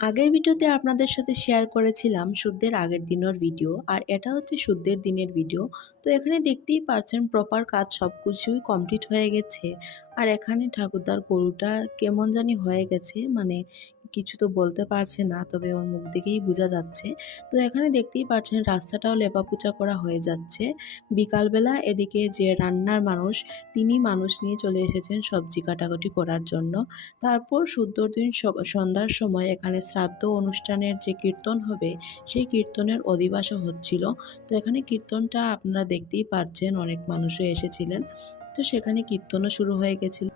আগের ভিডিওতে আপনাদের সাথে শেয়ার করেছিলাম শুদ্ধের আগের দিনের ভিডিও, আর এটা হচ্ছে শুদ্ধের দিনের ভিডিও। তো এখানে দেখতেই পাচ্ছেন প্রপার কাজ সবকিছুই কমপ্লিট হয়ে গেছে। আর এখানে ঠাকুরদার গরুটা কেমন জানি হয়ে গেছে, মানে কিছু তো বলতে পারছে না, তবে ওর মুখ দেখেই বোঝা যাচ্ছে। তো এখানে দেখতেই পাচ্ছেন রাস্তাটাও লেপাপোছা করা হয়ে যাচ্ছে। বিকালবেলা এদিকে যে রান্নার মানুষ, তিনি মানুষ নিয়ে চলে এসেছেন সবজি কাটাকুটি করার জন্য। তারপর শুদ্ধর দিন সন্ধ্যার সময় এখানে শ্রাদ্ধ অনুষ্ঠানের যে কীর্তন হবে, সেই কীর্তনের অধিবাসও হচ্ছিল। তো এখানে কীর্তনটা আপনারা দেখতেই পাচ্ছেন, অনেক মানুষও এসেছিলেন। তো সেখানে কীর্তনও শুরু হয়ে গেছিল।